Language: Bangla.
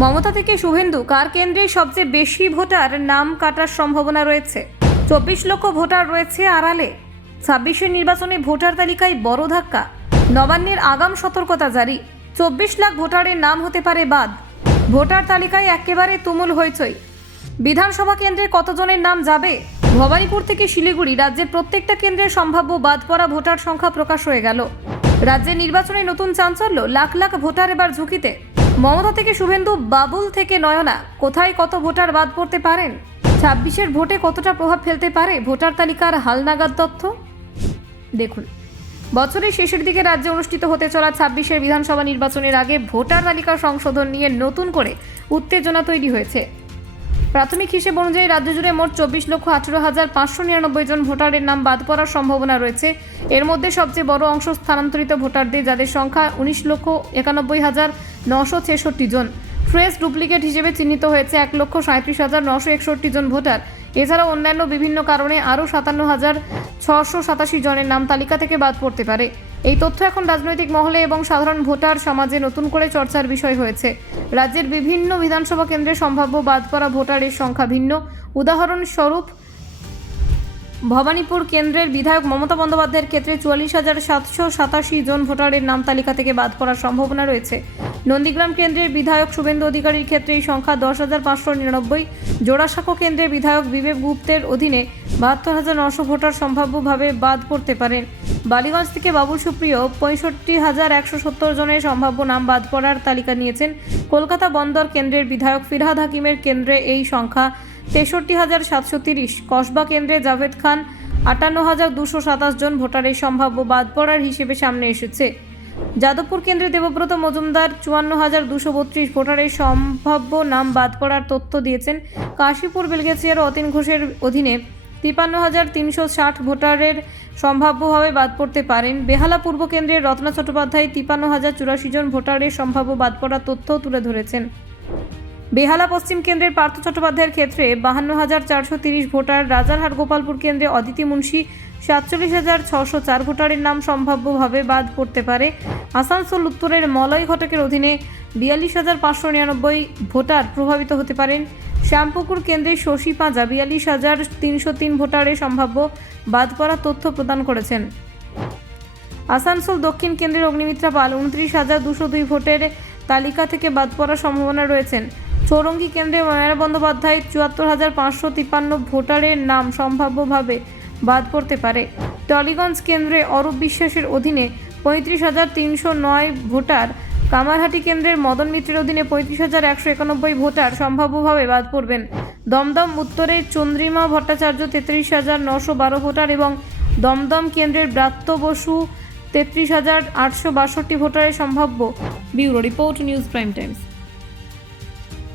মমতা থেকে শুভেন্দু কার কেন্দ্রে সবচেয়ে বেশি ভোটার নাম কাটার সম্ভাবনা রয়েছে? 24 লক্ষ ভোটার রয়েছে আড়ালে। 26-এর নির্বাচনে ভোটার তালিকায় বড় ধাক্কা। নবান্নের আগাম সতর্কতা জারি। 24 লাখ ভোটারের নাম হতে পারে বাদ। ভোটার তালিকায় একেবারে তুমুল হইচই। বিধানসভা কেন্দ্রে কতজনের নাম যাবে? ভবানীপুর থেকে শিলিগুড়ি রাজ্যের প্রত্যেকটা কেন্দ্রের সম্ভাব্য বাদ পড়া ভোটার সংখ্যা প্রকাশ হয়ে গেল। রাজ্যের নির্বাচনে নতুন চাঞ্চল্য, লাখ লাখ ভোটার এবার ঝুঁকিতে। মমতা থেকে শুভেন্দু, বাবুল থেকে নয়না, কোথায় কত ভোটার বাদ পড়তে পারেন? 26-এর ভোটে কতটা প্রভাব ফেলতে পারে ভোটার তালিকার হালনাগাদ তথ্য দেখুন। বছরের শেষের দিকে রাজ্যে অনুষ্ঠিত হতে চলা 26-এর বিধানসভা নির্বাচনের আগে ভোটার তালিকা সংশোধন নিয়ে নতুন করে উত্তেজনা তৈরি হয়েছে। প্রাথমিক হিসেব অনুযায়ী রাজ্য জুড়ে মোট 24,18,599 জন ভোটারের নাম বাদ পড়ার সম্ভাবনা রয়েছে। এর মধ্যে সবচেয়ে বড় অংশ স্থানান্তরিত ভোটারদের, যাদের সংখ্যা 19,91,966 জন। ট্রেস ডুপ্লিকেট হিসেবে চিহ্নিত হয়েছে 1,37,961 জন ভোটার। এছাড়াও অন্যান্য বিভিন্ন কারণে আরও 57,687 জনের নাম তালিকা থেকে বাদ পড়তে পারে। এই তথ্য এখন রাজনৈতিক মহলে এবং সাধারণ ভোটার সমাজে নতুন করে চর্চার বিষয় হয়েছে। রাজ্যের বিভিন্ন বিধানসভা কেন্দ্রে সম্ভাব্য বাদ পড়া ভোটারের সংখ্যা ভিন্ন। উদাহরণস্বরূপ, ভবানীপুর কেন্দ্রের বিধায়ক মমতা বন্দ্যোপাধ্যায়ের ক্ষেত্রে 44,787 জন ভোটারের নাম তালিকা থেকে বাদ পড়ার সম্ভাবনা রয়েছে। নন্দীগ্রাম কেন্দ্রের বিধায়ক শুভেন্দু অধিকারীর ক্ষেত্রে এই সংখ্যা 10,599। জোড়াসাঁকো কেন্দ্রের বিধায়ক বিবেক গুপ্তের অধীনে 72,900 ভোটার সম্ভাব্যভাবে বাদ পড়তে পারেন। বালিগঞ্জ থেকে বাবুল সুপ্রিয় 65,170 জনের সম্ভাব্য নাম বাদ পড়ার তালিকা নিয়েছেন। কলকাতা বন্দর কেন্দ্রের বিধায়ক ফিরহাদ হাকিমের কেন্দ্রে এই সংখ্যা 63,730। কসবা কেন্দ্রে জাভেদ খান 58,227 জন ভোটারের সম্ভাব্য বাদ পড়ার হিসেবে সামনে এসেছে। যাদবপুর কেন্দ্রে দেবব্রত মজুমদার 54,232 ভোটারের সম্ভাব্য নাম বাদ পড়ার তথ্য দিয়েছেন। কাশীপুর বেলগেছিয়ার অতীন ঘোষের অধীনে 53,360 ভোটারের সম্ভাব্যভাবে বাদ পড়তে পারেন। বেহালা পূর্ব কেন্দ্রের রত্না চট্টোপাধ্যায় 53,084 জন ভোটারের সম্ভাব্য বাদ পড়ার তথ্য তুলে ধরেছেন। বেহালা পশ্চিম কেন্দ্রের পার্থ চট্টোপাধ্যায়ের ক্ষেত্রে 52,430 ভোটার। রাজারহাট গোপালপুর কেন্দ্রে অদিতি মুন্সি 47,604 ভোটারের নাম সম্ভাব্যভাবে বাদ পড়তে পারে। আসানসোল উত্তরের মলয় ঘটকের অধীনে 42,599 ভোটার প্রভাবিত হতে পারেন। শ্যামপুকুর কেন্দ্রে শশী পাঁজা 42,303 ভোটারের সম্ভাব্য বাদ পড়ার তথ্য প্রদান করেছেন। আসানসোল দক্ষিণ কেন্দ্রের অগ্নিমিত্রা পাল 29,202 ভোটের তালিকা থেকে বাদ পড়ার সম্ভাবনা রয়েছেন। চৌরঙ্গী কেন্দ্রে ময়না বন্দ্যোপাধ্যায় 74,553 ভোটারের নাম সম্ভাব্যভাবে বাদ পড়তে পারে। টলিগঞ্জ কেন্দ্রে অরূপ বিশ্বাসের অধীনে 35,309 ভোটার। কামারহাটি কেন্দ্রের মদন মিত্রের অধীনে 35,191 ভোটার সম্ভাব্যভাবে বাদ পড়বেন। দমদম উত্তরের চন্দ্রিমা ভট্টাচার্য 33,912 ভোটার এবং দমদম কেন্দ্রের ব্রাত্য বসু 33,862 ভোটারের সম্ভাব্য। Bureau report, news prime Times.